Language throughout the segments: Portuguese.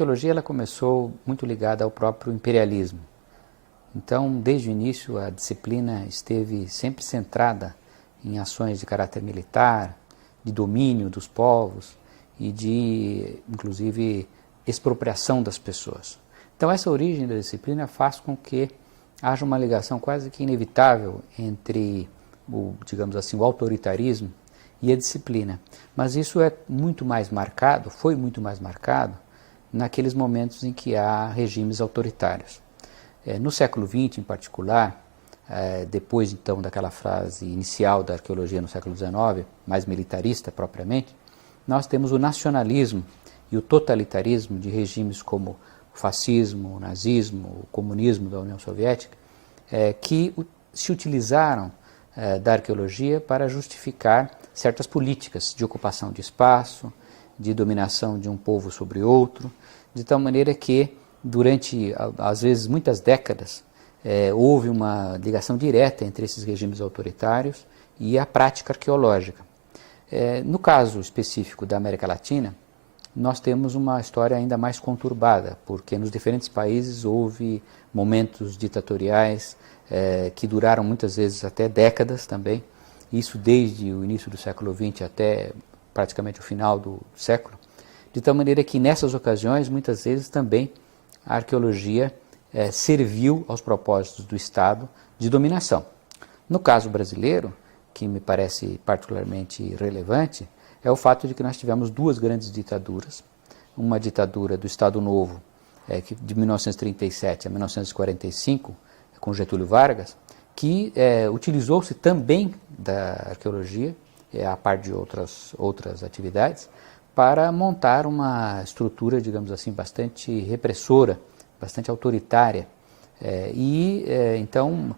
arqueologia ela começou muito ligada ao próprio imperialismo. Então, desde o início, a disciplina esteve sempre centrada em ações de caráter militar, de domínio dos povos e de, inclusive, expropriação das pessoas. Então, essa origem da disciplina faz com que haja uma ligação quase que inevitável entre digamos assim, o autoritarismo e a disciplina. Mas isso é muito mais marcado, foi muito mais marcado, naqueles momentos em que há regimes autoritários. No século XX, em particular, depois então daquela fase inicial da arqueologia no século XIX, mais militarista propriamente, nós temos o nacionalismo e o totalitarismo de regimes como o fascismo, o nazismo, o comunismo da União Soviética, que se utilizaram da arqueologia para justificar certas políticas de ocupação de espaço, de dominação de um povo sobre outro, de tal maneira que durante, às vezes, muitas décadas, houve uma ligação direta entre esses regimes autoritários e a prática arqueológica. No caso específico da América Latina, nós temos uma história ainda mais conturbada, porque nos diferentes países houve momentos ditatoriais que duraram muitas vezes até décadas também, isso desde o início do século XX até praticamente o final do século, de tal maneira que nessas ocasiões, muitas vezes também, a arqueologia serviu aos propósitos do Estado de dominação. No caso brasileiro, que me parece particularmente relevante, é o fato de que nós tivemos duas grandes ditaduras, uma ditadura do Estado Novo, de 1937 a 1945, com Getúlio Vargas, que utilizou-se também da arqueologia, a par de outras atividades, para montar uma estrutura, digamos assim, bastante repressora, bastante autoritária. Então,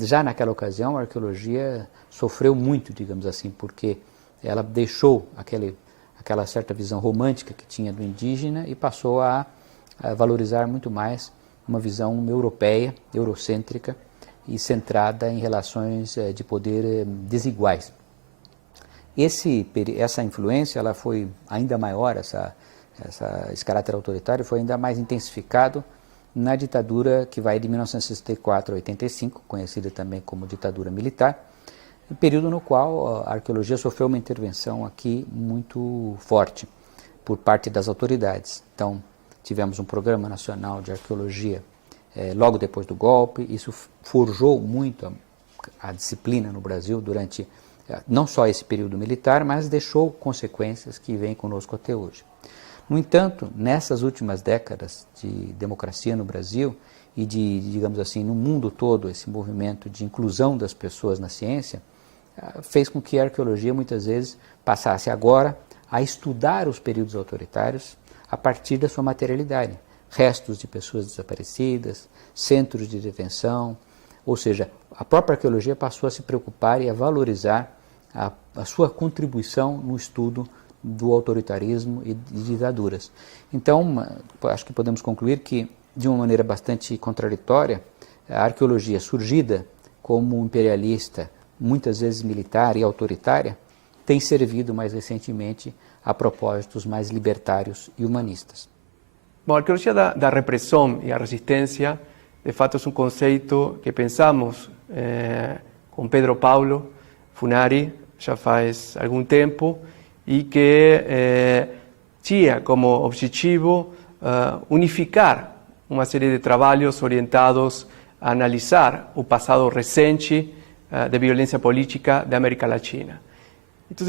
já naquela ocasião, a arqueologia sofreu muito, digamos assim, porque ela deixou aquela certa visão romântica que tinha do indígena e passou a valorizar muito mais uma visão europeia, eurocêntrica e centrada em relações de poder desiguais. Essa influência ela foi ainda maior, esse caráter autoritário foi ainda mais intensificado na ditadura que vai de 1964 a 85, conhecida também como ditadura militar, período no qual a arqueologia sofreu uma intervenção aqui muito forte por parte das autoridades. Então, tivemos um Programa Nacional de Arqueologia logo depois do golpe, isso forjou muito a disciplina no Brasil durante não só esse período militar, mas deixou consequências que vêm conosco até hoje. No entanto, nessas últimas décadas de democracia no Brasil e digamos assim, no mundo todo, esse movimento de inclusão das pessoas na ciência, fez com que a arqueologia muitas vezes passasse agora a estudar os períodos autoritários a partir da sua materialidade. Restos de pessoas desaparecidas, centros de detenção, ou seja, a própria arqueologia passou a se preocupar e a valorizar a sua contribuição no estudo do autoritarismo e de ditaduras. Então, acho que podemos concluir que, de uma maneira bastante contraditória, a arqueologia surgida como imperialista, muitas vezes militar e autoritária, tem servido mais recentemente a propósitos mais libertários e humanistas. Bom, a arqueologia da repressão e a resistência, de fato, é um conceito que pensamos com Pedro Paulo Funari já faz algum tempo e que tinha como objetivo unificar uma série de trabalhos orientados a analisar o passado recente de violência política da América Latina. Então,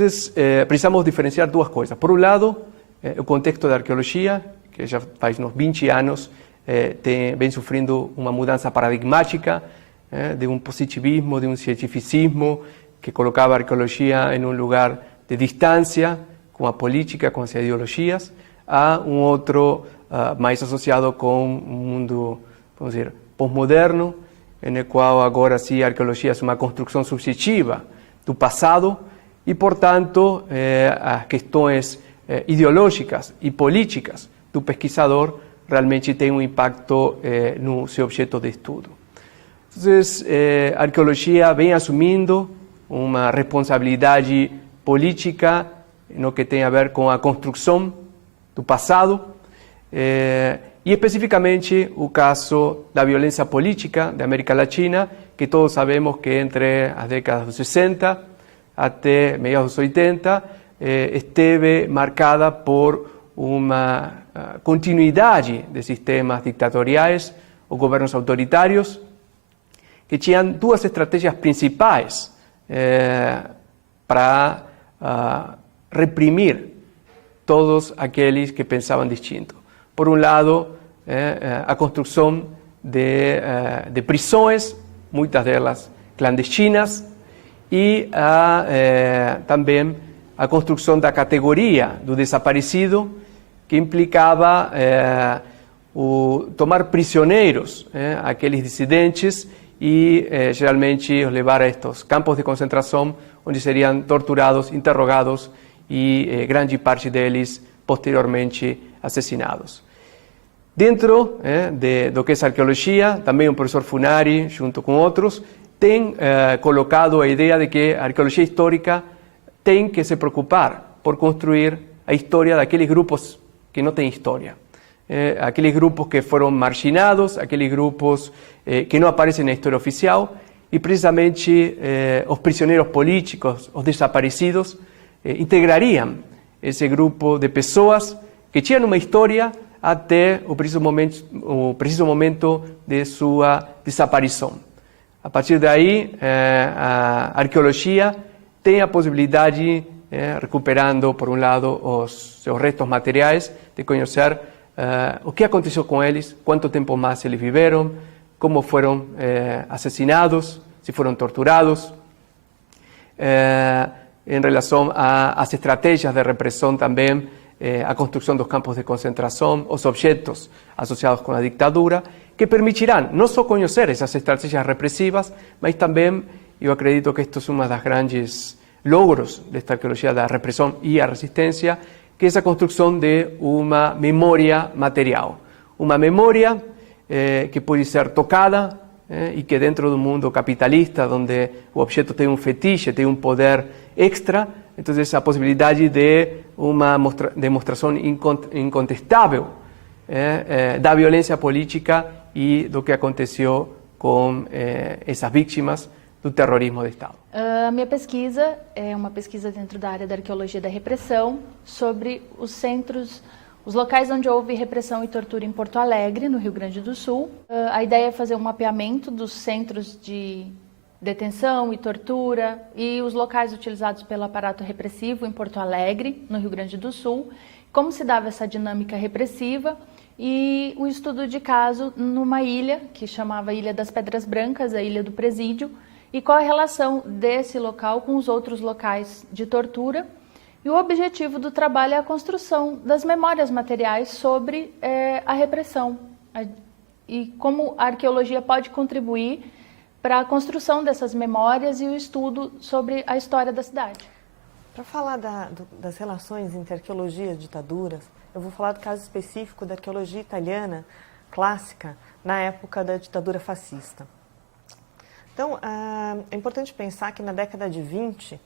precisamos diferenciar duas coisas. Por um lado, o contexto da arqueologia, que já faz uns 20 anos vem sofrendo uma mudança paradigmática de um positivismo, de um cientificismo que colocava a arqueologia em um lugar de distância com a política, com as ideologias, a um outro mais associado com um mundo, vamos dizer, pós-moderno, no qual agora sim a arqueologia é uma construção subjetiva do passado e, portanto, as questões ideológicas e políticas do pesquisador realmente têm um impacto no seu objeto de estudo. Então, a arqueologia vem assumindo uma responsabilidade política no que tem a ver com a construção do passado e especificamente o caso da violência política da América Latina, que todos sabemos que entre as décadas dos 60 até meados dos 80 esteve marcada por uma continuidade de sistemas ditatoriais ou governos autoritários que tinham duas estratégias principais para reprimir todos aqueles que pensavam distinto. Por um lado, a construção de prisões, muitas delas clandestinas, e também a construção da categoria do desaparecido, que implicava tomar prisioneiros aqueles dissidentes e geralmente os levar a estes campos de concentração, onde seriam torturados, interrogados e grande parte deles posteriormente assassinados. Dentro do que é a arqueologia, também o professor Funari, junto com outros, tem colocado a ideia de que a arqueologia histórica tem que se preocupar por construir a história daqueles grupos que não têm história. Aqueles grupos que foram marginados, aqueles grupos que não aparecem na história oficial, e precisamente os prisioneiros políticos, os desaparecidos, integrariam esse grupo de pessoas que tinham uma história até o preciso momento de sua desaparição. A partir daí, a arqueologia tem a possibilidade, recuperando, por um lado, os seus restos materiais, de conhecer o que aconteceu com eles, quanto tempo mais eles viveram, como foram assassinados, se foram torturados, em relação às estratégias de repressão também, a construção dos campos de concentração, os objetos associados com a ditadura, que permitirão não só conhecer essas estratégias repressivas, mas também, eu acredito que isto é uma das grandes logros desta arqueologia da repressão e a resistência, que é a construção de uma memória material. Uma memória que pode ser tocada e que dentro do mundo capitalista, onde o objeto tem um fetiche, tem um poder extra, então a possibilidade de uma demonstração incontestável da violência política e do que aconteceu com essas vítimas do terrorismo de Estado. A minha pesquisa é uma pesquisa dentro da área da arqueologia da repressão sobre os centros, os locais onde houve repressão e tortura em Porto Alegre, no Rio Grande do Sul. A ideia é fazer um mapeamento dos centros de detenção e tortura e os locais utilizados pelo aparato repressivo em Porto Alegre, no Rio Grande do Sul, como se dava essa dinâmica repressiva e o estudo de caso numa ilha que chamava Ilha das Pedras Brancas, a Ilha do Presídio, e qual a relação desse local com os outros locais de tortura. E o objetivo do trabalho é a construção das memórias materiais sobre a repressão e como a arqueologia pode contribuir para a construção dessas memórias e o estudo sobre a história da cidade. Para falar das relações entre arqueologia e ditaduras, eu vou falar do caso específico da arqueologia italiana clássica na época da ditadura fascista. Então, é importante pensar que na década de 20,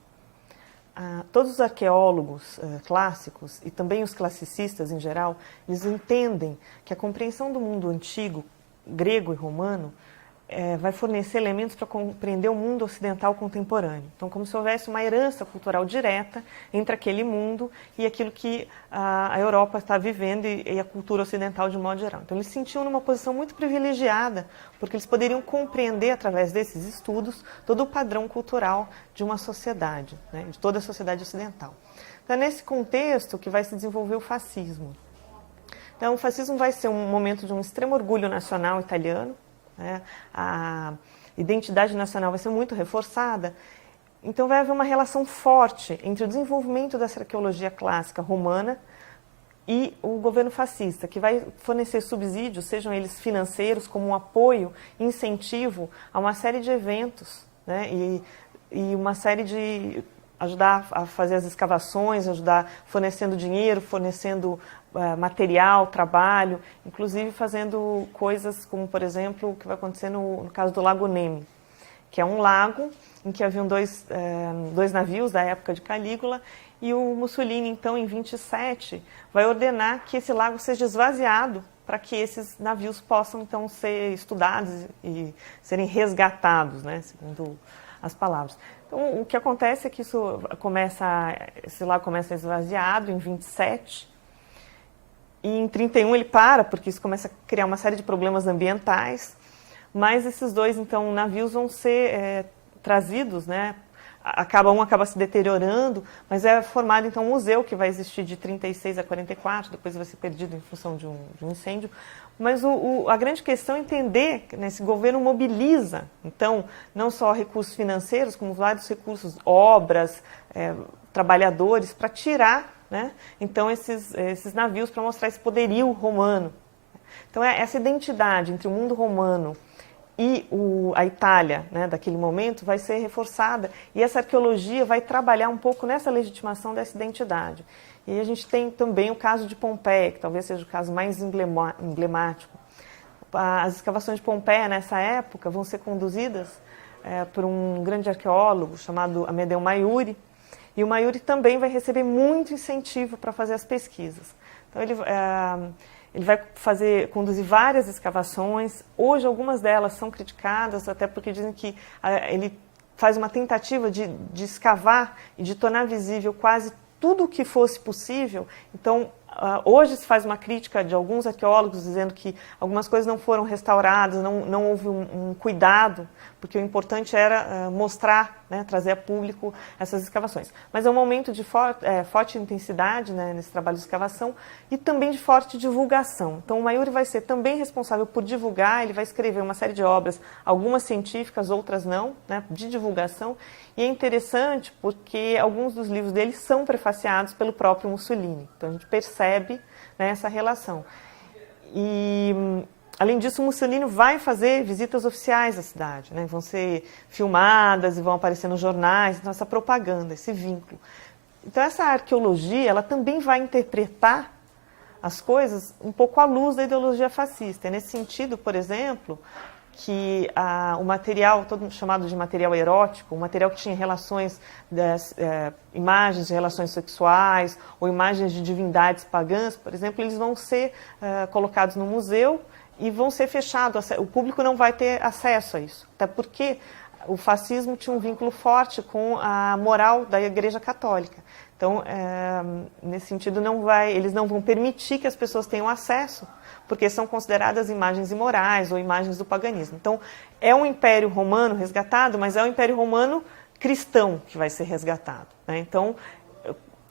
todos os arqueólogos clássicos e também os classicistas em geral, eles entendem que a compreensão do mundo antigo, grego e romano, vai fornecer elementos para compreender o mundo ocidental contemporâneo. Então, como se houvesse uma herança cultural direta entre aquele mundo e aquilo que a Europa está vivendo e a cultura ocidental de um modo geral. Então, eles se sentiam numa posição muito privilegiada, porque eles poderiam compreender, através desses estudos, todo o padrão cultural de uma sociedade, né, de toda a sociedade ocidental. Então, é nesse contexto que vai se desenvolver o fascismo. Então, o fascismo vai ser um momento de um extremo orgulho nacional italiano, a identidade nacional vai ser muito reforçada, então vai haver uma relação forte entre o desenvolvimento dessa arqueologia clássica romana e o governo fascista, que vai fornecer subsídios, sejam eles financeiros, como um apoio, incentivo a uma série de eventos, né, e uma série de ajudar a fazer as escavações, ajudar fornecendo dinheiro, fornecendo material, trabalho, inclusive fazendo coisas como, por exemplo, o que vai acontecer no caso do Lago Nemi. que é um lago em que haviam dois navios da época de Calígula, e o Mussolini, então, em 27, vai ordenar que esse lago seja esvaziado para que esses navios possam, então, ser estudados e serem resgatados, né, segundo as palavras. Então, o que acontece é que esse lago começa esvaziado em 27, e em 31 ele para, porque isso começa a criar uma série de problemas ambientais, mas esses dois, então, navios vão ser trazidos, né? Um acaba se deteriorando, mas é formado, então, um museu que vai existir de 36 a 44, depois vai ser perdido em função de um incêndio. Mas a grande questão é entender que, né, esse governo mobiliza, então, não só recursos financeiros, como vários recursos, obras, trabalhadores, para tirar, né, então, esses navios, para mostrar esse poderio romano. Então, essa identidade entre o mundo romano e a Itália, né, daquele momento, vai ser reforçada, e essa arqueologia vai trabalhar um pouco nessa legitimação dessa identidade. E a gente tem também o caso de Pompeia, que talvez seja o caso mais emblemático. As escavações de Pompeia, nessa época, vão ser conduzidas por um grande arqueólogo chamado Amedeo Maiuri, e o Maiuri também vai receber muito incentivo para fazer as pesquisas. Então, ele vai conduzir várias escavações. Hoje, algumas delas são criticadas, até porque dizem que ele faz uma tentativa de escavar e de tornar visível quase tudo o que fosse possível. Então, hoje se faz uma crítica de alguns arqueólogos dizendo que algumas coisas não foram restauradas, não houve um cuidado, porque o importante era mostrar, né, trazer a público essas escavações. Mas é um momento de forte intensidade, né, nesse trabalho de escavação, e também de forte divulgação. Então, o Maiuri vai ser também responsável por divulgar, ele vai escrever uma série de obras, algumas científicas, outras não, né, de divulgação. E é interessante porque alguns dos livros dele são prefaciados pelo próprio Mussolini. Então, a gente percebe, né, essa relação. E, além disso, o Mussolini vai fazer visitas oficiais à cidade, né? Vão ser filmadas e vão aparecer nos jornais, então essa propaganda, esse vínculo. Então, essa arqueologia, ela também vai interpretar as coisas um pouco à luz da ideologia fascista. É nesse sentido, por exemplo, que o material, todo chamado de material erótico, o material que tinha relações, imagens de relações sexuais ou imagens de divindades pagãs, por exemplo, eles vão ser colocados no museu e vão ser fechados. O público não vai ter acesso a isso, até porque o fascismo tinha um vínculo forte com a moral da Igreja Católica. Então, nesse sentido, eles não vão permitir que as pessoas tenham acesso, porque são consideradas imagens imorais ou imagens do paganismo. Então, é um Império Romano resgatado, mas é um Império Romano cristão que vai ser resgatado, né? Então,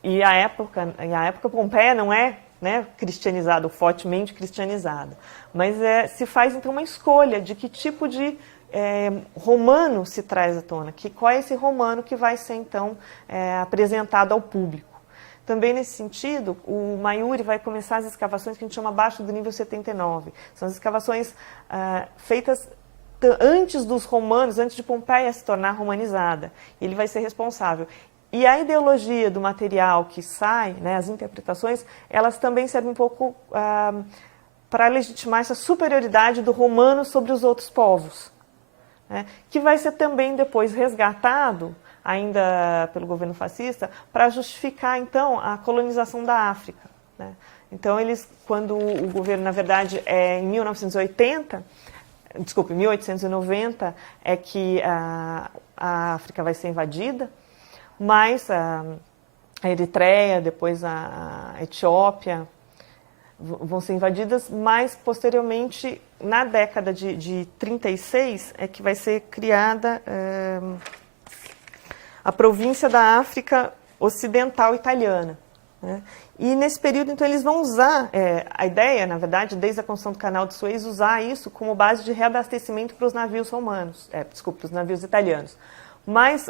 e a época Pompeia não é, né, cristianizada, fortemente cristianizada, mas se faz, então, uma escolha de que tipo de romano se traz à tona, qual é esse romano que vai ser, então, apresentado ao público. Também nesse sentido, o Maiuri vai começar as escavações que a gente chama abaixo do nível 79. São as escavações feitas antes dos romanos, antes de Pompeia se tornar romanizada. Ele vai ser responsável. E a ideologia do material que sai, né, as interpretações, elas também servem um pouco para legitimar essa superioridade do romano sobre os outros povos, né, que vai ser também depois resgatado ainda pelo governo fascista, para justificar, então, a colonização da África, né? Então, quando o governo, na verdade, em 1890, é que a África vai ser invadida, mas a Eritreia, depois a Etiópia, vão ser invadidas, mas, posteriormente, na década de 36, é que vai ser criada a província da África Ocidental Italiana, né? E nesse período, então, eles vão usar, a ideia, na verdade, desde a construção do canal de Suez, usar isso como base de reabastecimento para os navios romanos, para os navios italianos. Mas,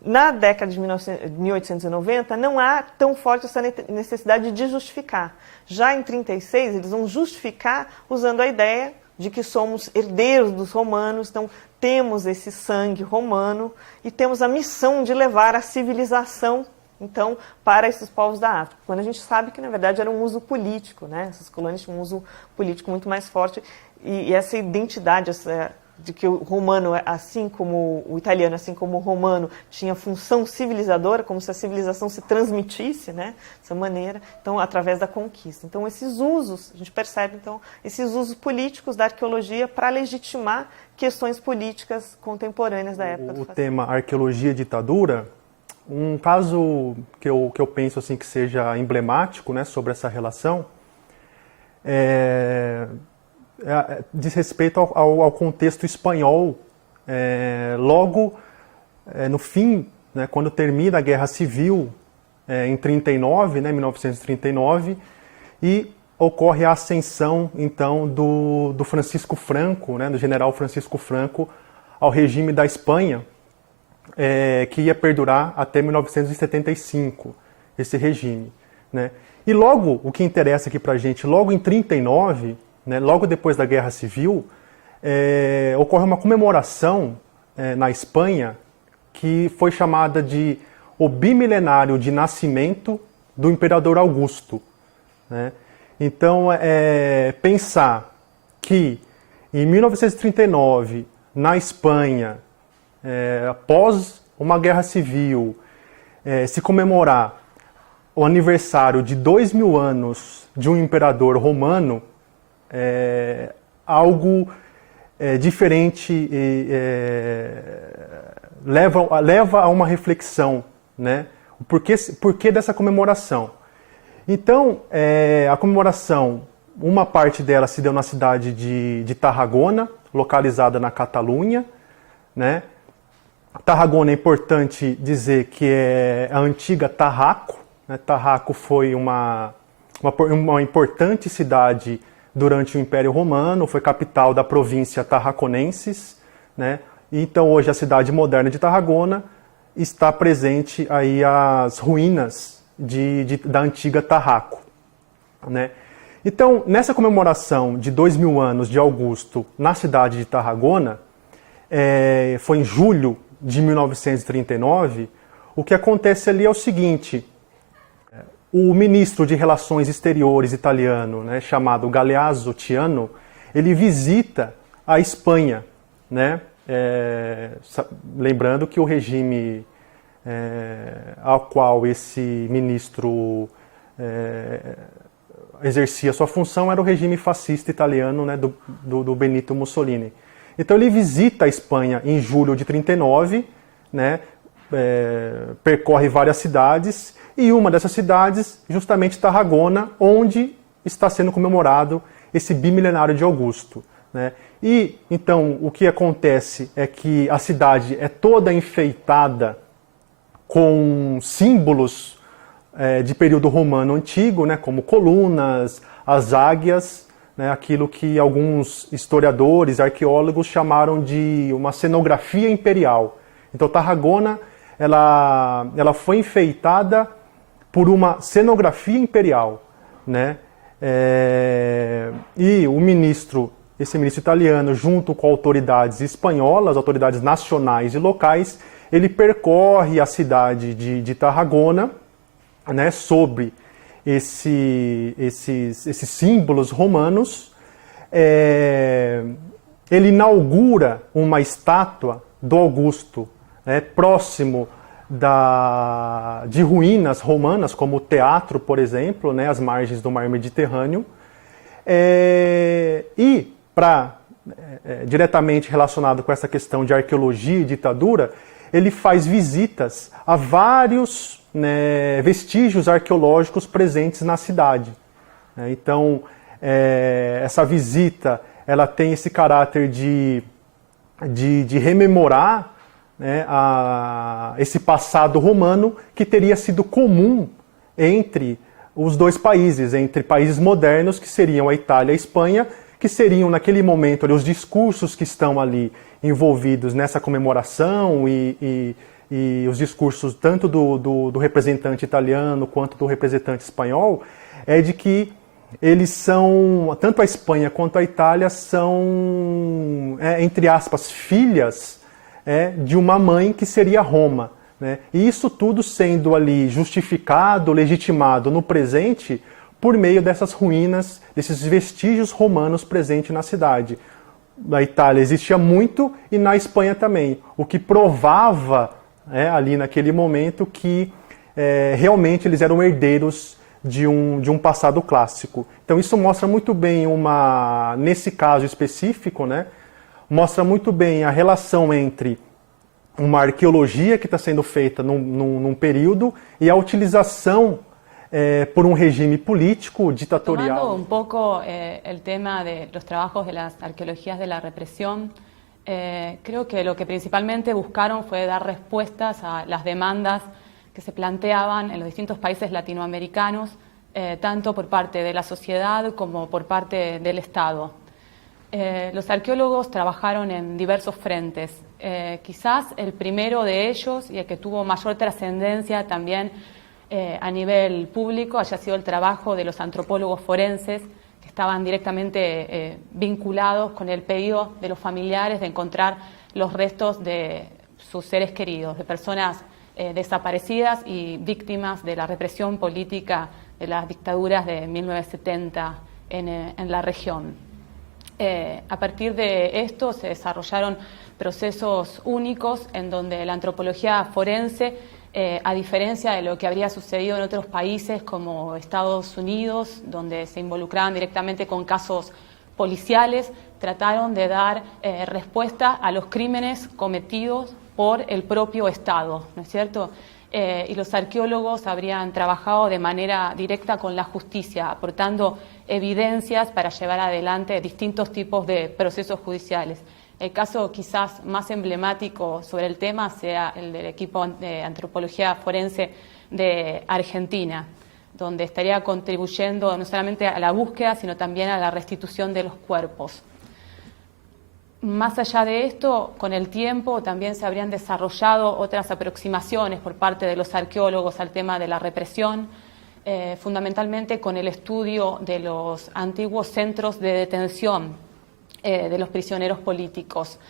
na década de 1890, não há tão forte essa necessidade de justificar. Já em 36, eles vão justificar usando a ideia de que somos herdeiros dos romanos, então temos esse sangue romano e temos a missão de levar a civilização, então, para esses povos da África. Quando a gente sabe que, na verdade, era um uso político, né? Essas colônias tinham um uso político muito mais forte e essa identidade, de que o romano, assim como o italiano, assim como o romano, tinha função civilizadora, como se a civilização se transmitisse, né, dessa maneira, então, através da conquista. Então, esses usos, a gente percebe, então, esses usos políticos da arqueologia para legitimar questões políticas contemporâneas da época do fascismo. O tema arqueologia e ditadura, um caso que eu penso assim, que seja emblemático, né, sobre essa relação, diz respeito ao contexto espanhol, logo no fim, né, quando termina a Guerra Civil, em 39, né, 1939, e ocorre a ascensão, então, do Francisco Franco, né, do general Francisco Franco, ao regime da Espanha, que ia perdurar até 1975, esse regime, né. E logo, o que interessa aqui para a gente, logo em 39, né, logo depois da Guerra Civil, ocorre uma comemoração na Espanha que foi chamada de o bimilenário de nascimento do Imperador Augusto, né? Então, pensar que em 1939, na Espanha, após uma guerra civil, se comemorar o aniversário de 2000 anos de um imperador romano, algo diferente, leva a uma reflexão, né? O porquê dessa comemoração. Então, a comemoração, uma parte dela se deu na cidade de Tarragona, localizada na Catalunha, né? Tarragona é importante dizer que é a antiga Tarraco, né? Tarraco foi uma importante cidade durante o Império Romano, foi capital da província Tarraconensis, né? Então hoje a cidade moderna de Tarragona está presente aí as ruínas da antiga Tarraco, né? Então, nessa comemoração de 2000 anos de Augusto na cidade de Tarragona, foi em julho de 1939, o que acontece ali é o seguinte: o ministro de Relações Exteriores italiano, né, chamado Galeazzo Ciano, ele visita a Espanha, né? Lembrando que o regime ao qual esse ministro exercia sua função era o regime fascista italiano, né, do Benito Mussolini. Então ele visita a Espanha em julho de 1939, né, percorre várias cidades, e uma dessas cidades, justamente Tarragona, onde está sendo comemorado esse bimilenário de Augusto, né? E então o que acontece é que a cidade é toda enfeitada com símbolos de período romano antigo, né, como colunas, as águias, né, aquilo que alguns historiadores, arqueólogos chamaram de uma cenografia imperial. Então Tarragona ela foi enfeitada por uma cenografia imperial, né? E esse ministro italiano, junto com autoridades espanholas, autoridades nacionais e locais, ele percorre a cidade de Tarragona, né, sobre esses símbolos romanos. Ele inaugura uma estátua do Augusto, né, próximo de ruínas romanas, como o teatro, por exemplo, né, às margens do mar Mediterrâneo. E, diretamente relacionado com essa questão de arqueologia e ditadura, ele faz visitas a vários, né, vestígios arqueológicos presentes na cidade. Então, essa visita ela tem esse caráter de rememorar, né, esse passado romano que teria sido comum entre os dois países, entre países modernos, que seriam a Itália e a Espanha, que seriam naquele momento ali, os discursos que estão ali envolvidos nessa comemoração e os discursos tanto do representante italiano quanto do representante espanhol, é de que eles são, tanto a Espanha quanto a Itália são, entre aspas, filhas de uma mãe que seria Roma, né? E isso tudo sendo ali justificado, legitimado no presente por meio dessas ruínas, desses vestígios romanos presentes na cidade. da Itália existia muito e na Espanha também, o que provava ali naquele momento que realmente eles eram herdeiros de um passado clássico. Então isso mostra muito bem nesse caso específico, né, mostra muito bem a relação entre uma arqueologia que está sendo feita num período e a utilização por un régimen político dictatorial. Tomando un poco el tema de los trabajos de las arqueologías de la represión, creo que lo que principalmente buscaron fue dar respuestas a las demandas que se planteaban en los distintos países latinoamericanos, tanto por parte de la sociedad como por parte del Estado. Los arqueólogos trabajaron en diversos frentes. Quizás el primero de ellos, y el que tuvo mayor trascendencia también a nivel público, haya sido el trabajo de los antropólogos forenses, que estaban directamente vinculados con el pedido de los familiares de encontrar los restos de sus seres queridos, de personas desaparecidas y víctimas de la represión política de las dictaduras de 1970 en la región. A partir de esto se desarrollaron procesos únicos en donde la antropología forense, a diferencia de lo que habría sucedido en otros países como Estados Unidos, donde se involucraban directamente con casos policiales, trataron de dar respuesta a los crímenes cometidos por el propio Estado, ¿no es cierto? Y los arqueólogos habrían trabajado de manera directa con la justicia, aportando evidencias para llevar adelante distintos tipos de procesos judiciales. El caso quizás más emblemático sobre el tema sea el del equipo de antropología forense de Argentina, donde estaría contribuyendo no solamente a la búsqueda, sino también a la restitución de los cuerpos. Más allá de esto, con el tiempo también se habrían desarrollado otras aproximaciones por parte de los arqueólogos al tema de la represión, fundamentalmente con el estudio de los antiguos centros de detención de los prisioneros políticos.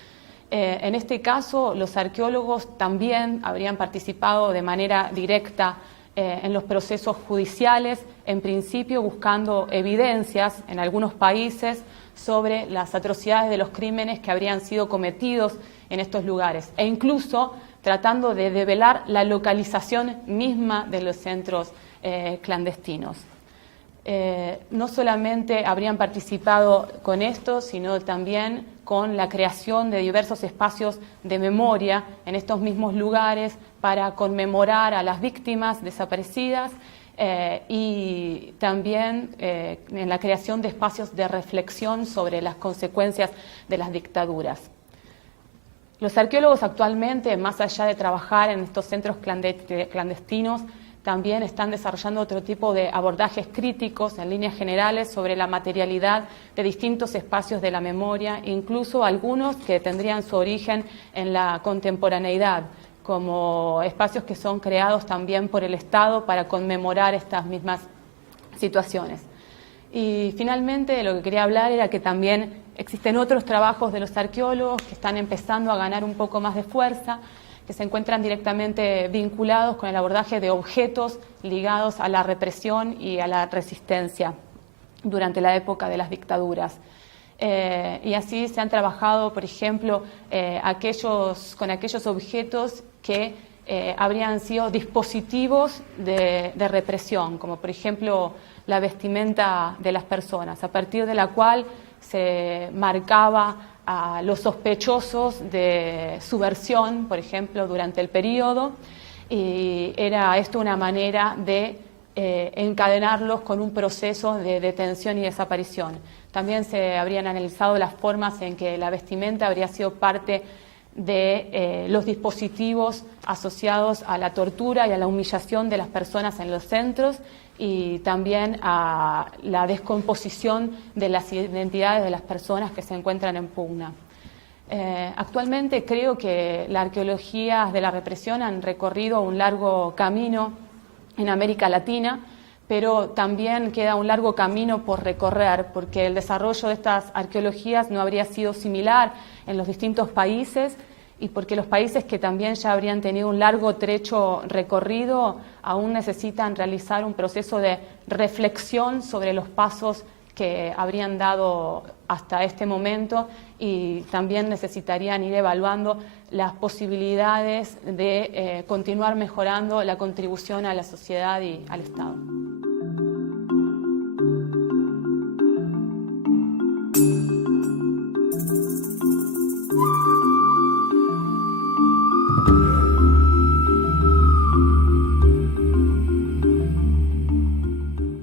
En este caso, los arqueólogos también habrían participado de manera directa en los procesos judiciales, en principio buscando evidencias en algunos países sobre las atrocidades de los crímenes que habrían sido cometidos en estos lugares, e incluso tratando de develar la localización misma de los centros clandestinos. No solamente habrían participado con esto, sino también con la creación de diversos espacios de memoria en estos mismos lugares para conmemorar a las víctimas desaparecidas y también en la creación de espacios de reflexión sobre las consecuencias de las dictaduras. Los arqueólogos actualmente, más allá de trabajar en estos centros clandestinos, también están desarrollando otro tipo de abordajes críticos en líneas generales sobre la materialidad de distintos espacios de la memoria, incluso algunos que tendrían su origen en la contemporaneidad, como espacios que son creados también por el Estado para conmemorar estas mismas situaciones. Y finalmente lo que quería hablar era que también existen otros trabajos de los arqueólogos que están empezando a ganar un poco más de fuerza, que se encuentran directamente vinculados con el abordaje de objetos ligados a la represión y a la resistencia durante la época de las dictaduras. Y así se han trabajado, por ejemplo, con aquellos objetos que habrían sido dispositivos de represión, como por ejemplo la vestimenta de las personas, a partir de la cual se marcaba a los sospechosos de subversión, por ejemplo, durante el periodo, y era esto una manera de encadenarlos con un proceso de detención y desaparición. También se habrían analizado las formas en que la vestimenta habría sido parte de los dispositivos asociados a la tortura y a la humillación de las personas en los centros, y también a la descomposición de las identidades de las personas que se encuentran en pugna. Actualmente creo que las arqueologías de la represión han recorrido un largo camino en América Latina, pero también queda un largo camino por recorrer, porque el desarrollo de estas arqueologías no habría sido similar en los distintos países, y porque los países que también ya habrían tenido un largo trecho recorrido aún necesitan realizar un proceso de reflexión sobre los pasos que habrían dado hasta este momento, y también necesitarían ir evaluando las posibilidades de continuar mejorando la contribución a la sociedad y al Estado.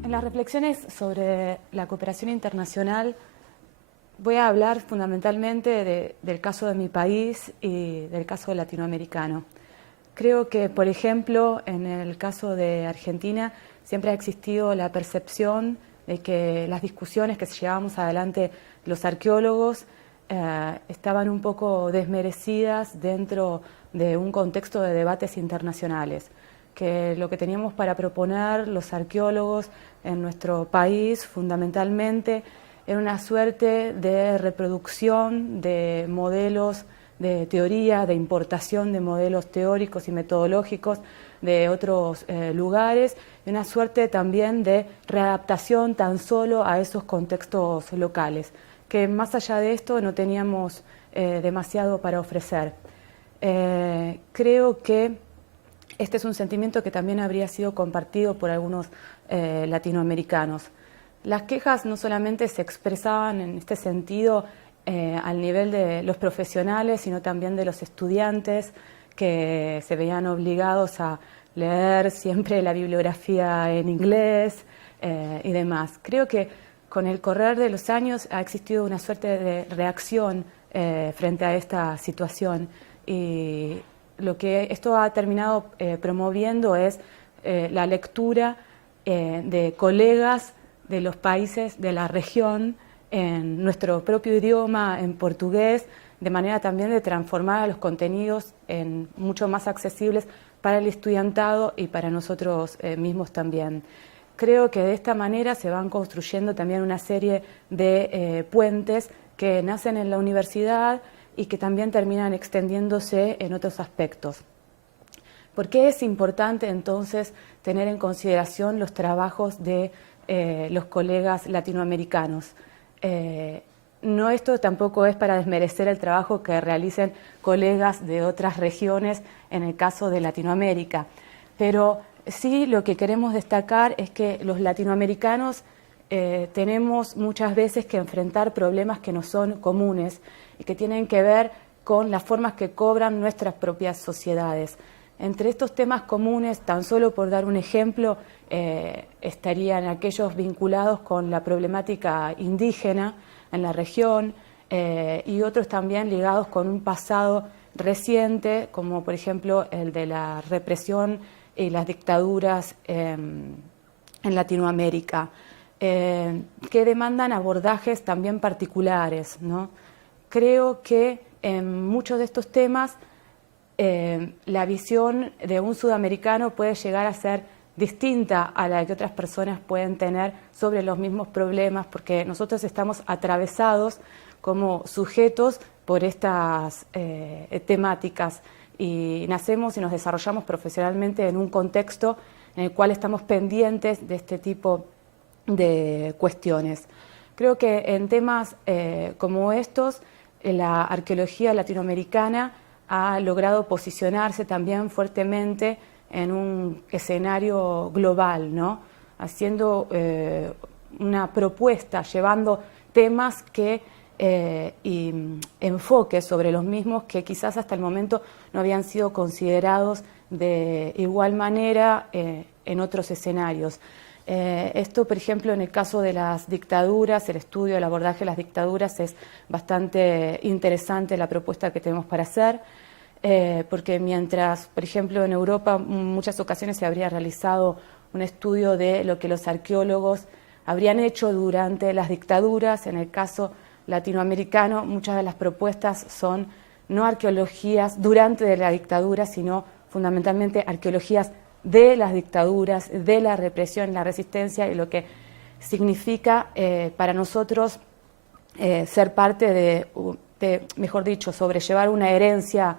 En las reflexiones sobre la cooperación internacional voy a hablar fundamentalmente del caso de mi país y del caso latinoamericano. Creo que, por ejemplo, en el caso de Argentina siempre ha existido la percepción de que las discusiones que llevábamos adelante los arqueólogos estaban un poco desmerecidas dentro de un contexto de debates internacionales, que lo que teníamos para proponer los arqueólogos en nuestro país fundamentalmente era una suerte de reproducción de modelos de teoría, de importación de modelos teóricos y metodológicos de otros lugares, y una suerte también de readaptación tan solo a esos contextos locales, que más allá de esto no teníamos demasiado para ofrecer. Creo que este es un sentimiento que también habría sido compartido por algunos latinoamericanos. Las quejas no solamente se expresaban en este sentido al nivel de los profesionales, sino también de los estudiantes, que se veían obligados a leer siempre la bibliografía en inglés y demás. Creo que con el correr de los años ha existido una suerte de reacción frente a esta situación, y lo que esto ha terminado promoviendo es la lectura de colegas de los países de la región en nuestro propio idioma, en portugués, de manera también de transformar a los contenidos en mucho más accesibles para el estudiantado y para nosotros mismos también. Creo que de esta manera se van construyendo también una serie de puentes que nacen en la universidad y que también terminan extendiéndose en otros aspectos. ¿Por qué es importante entonces tener en consideración los trabajos de los colegas latinoamericanos? No, esto tampoco es para desmerecer el trabajo que realicen colegas de otras regiones en el caso de Latinoamérica, pero sí lo que queremos destacar es que los latinoamericanos tenemos muchas veces que enfrentar problemas que nos son comunes y que tienen que ver con las formas que cobran nuestras propias sociedades. Entre estos temas comunes, tan solo por dar un ejemplo, estarían aquellos vinculados con la problemática indígena en la región y otros también ligados con un pasado reciente, como por ejemplo el de la represión y las dictaduras en Latinoamérica, que demandan abordajes también particulares, ¿no? Creo que en muchos de estos temas la visión de un sudamericano puede llegar a ser distinta a la que otras personas pueden tener sobre los mismos problemas, porque nosotros estamos atravesados como sujetos por estas temáticas y nacemos y nos desarrollamos profesionalmente en un contexto en el cual estamos pendientes de este tipo de cuestiones. Creo que en temas como estos, la arqueología latinoamericana ha logrado posicionarse también fuertemente en un escenario global, ¿no? Haciendo una propuesta, llevando temas y enfoques sobre los mismos que quizás hasta el momento no habían sido considerados de igual manera en otros escenarios. Esto, por ejemplo, en el caso de las dictaduras, el estudio, el abordaje de las dictaduras, es bastante interesante la propuesta que tenemos para hacer, porque mientras, por ejemplo, en Europa en muchas ocasiones se habría realizado un estudio de lo que los arqueólogos habrían hecho durante las dictaduras, en el caso latinoamericano muchas de las propuestas son no arqueologías durante la dictadura, sino fundamentalmente arqueologías de las dictaduras, de la represión, la resistencia y lo que significa para nosotros ser parte de, mejor dicho, sobrellevar una herencia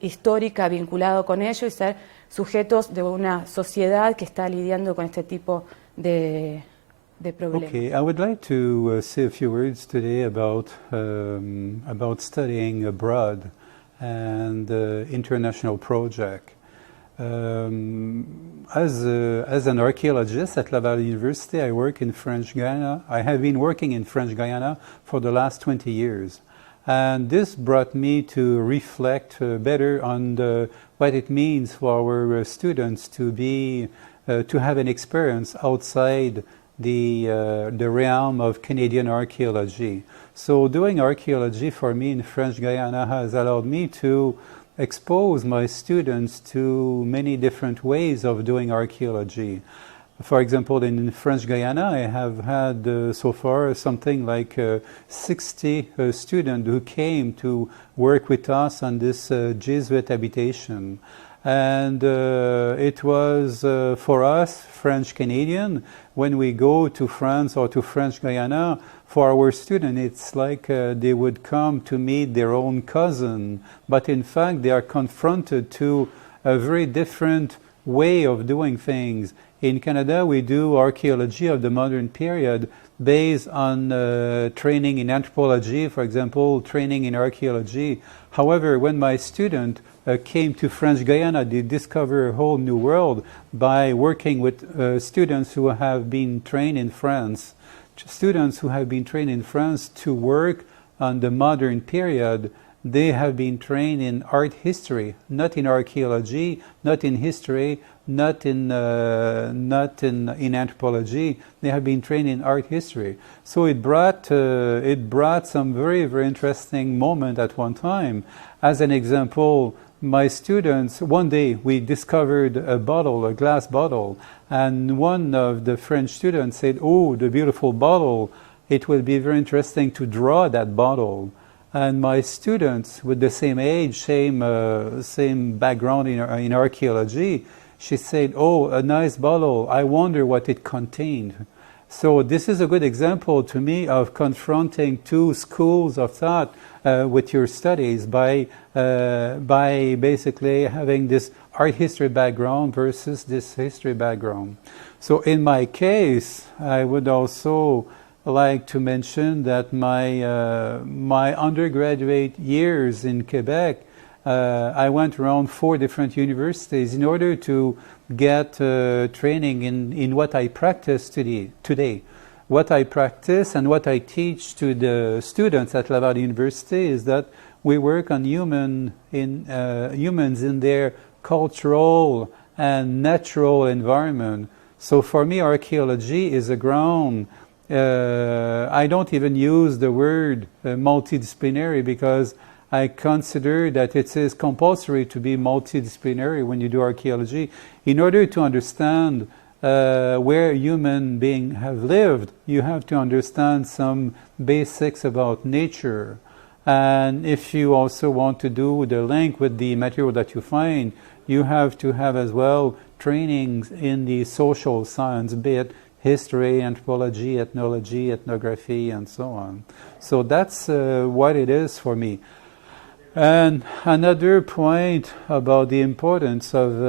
histórica vinculado con ello y ser sujetos de una sociedad que está lidiando con este tipo de de problemas. Okay, I would like to say a few words today about studying abroad and international project. As an archaeologist at Laval University, I work in French Guiana. I have been working in French Guiana for the last 20 years. And this brought me to reflect better on what it means for our students to have an experience outside the realm of Canadian archaeology. So doing archaeology for me in French Guiana has allowed me to expose my students to many different ways of doing archaeology. For example, in French Guiana, I have had so far something like 60 students who came to work with us on this Jesuit habitation. And it was for us, French Canadian, when we go to France or to French Guiana, for our students, it's like they would come to meet their own cousin, but in fact they are confronted to a very different way of doing things. In Canada, we do archaeology of the modern period based on training in anthropology, for example, training in archaeology. However, when my student came to French Guiana, they discovered a whole new world by working with students who have been trained in France. Students who have been trained in France to work on the modern period, they have been trained in art history, not in archaeology, not in history, not in anthropology. They have been trained in art history. So it brought some very, very interesting moment at one time. As an example, my students, one day we discovered a bottle, a glass bottle, and one of the French students said, "Oh, the beautiful bottle, it will be very interesting to draw that bottle." And my students with the same age, same background in archaeology, she said, "Oh, a nice bottle, I wonder what it contained." So this is a good example to me of confronting two schools of thought with your studies by basically having this art history background versus this history background. So in my case, I would also like to mention that my undergraduate years in Quebec, I went around 4 different universities in order to get training in what I practice today. What I practice and what I teach to the students at Laval University is that we work on humans in their cultural and natural environment. So for me, archaeology is a ground. I don't even use the word multidisciplinary because I consider that it is compulsory to be multidisciplinary when you do archaeology. In order to understand where human beings have lived, you have to understand some basics about nature. And if you also want to do the link with the material that you find, you have to have as well trainings in the social science, be it history, anthropology, ethnology, ethnography, and so on. So that's what it is for me. And another point about the importance of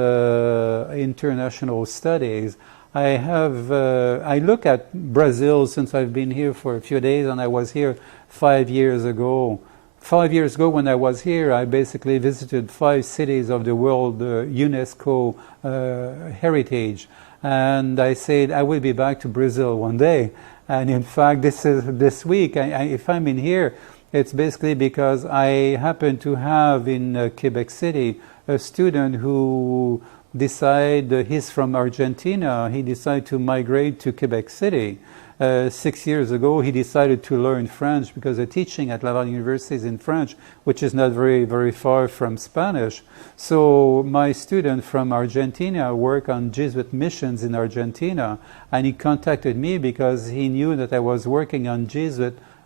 international studies, I look at Brazil since I've been here for a few days, and I was here 5 years ago. 5 years ago when I was here, I basically visited 5 cities of the world UNESCO heritage. And I said, I will be back to Brazil one day. And in fact, this week, if I'm in here, it's basically because I happen to have in Quebec City a student who he's from Argentina. He decided to migrate to Quebec City. 6 years ago, he decided to learn French because the teaching at Laval University is in French, which is not very, very far from Spanish. So my student from Argentina worked on Jesuit missions in Argentina, and he contacted me because he knew that I was working on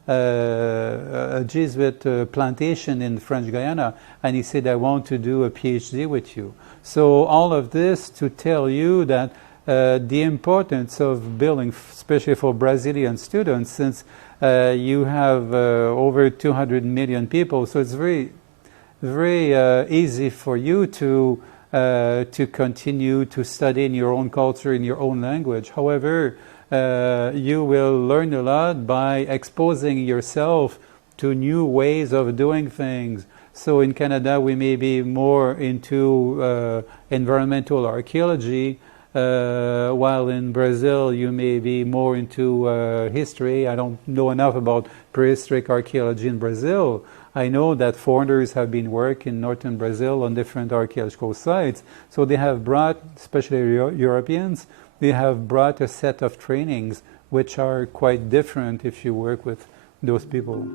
a Jesuit plantation in French Guiana, and he said, I want to do a PhD with you. So all of this to tell you that the importance of building, especially for Brazilian students, since you have over 200 million people, so it's very, very easy for you to continue to study in your own culture, in your own language. However, you will learn a lot by exposing yourself to new ways of doing things. So in Canada, we may be more into environmental archaeology, while in Brazil, you may be more into history. I don't know enough about prehistoric archaeology in Brazil. I know that foreigners have been working in northern Brazil on different archaeological sites. So they have brought, especially Europeans, they have brought a set of trainings which are quite different if you work with those people.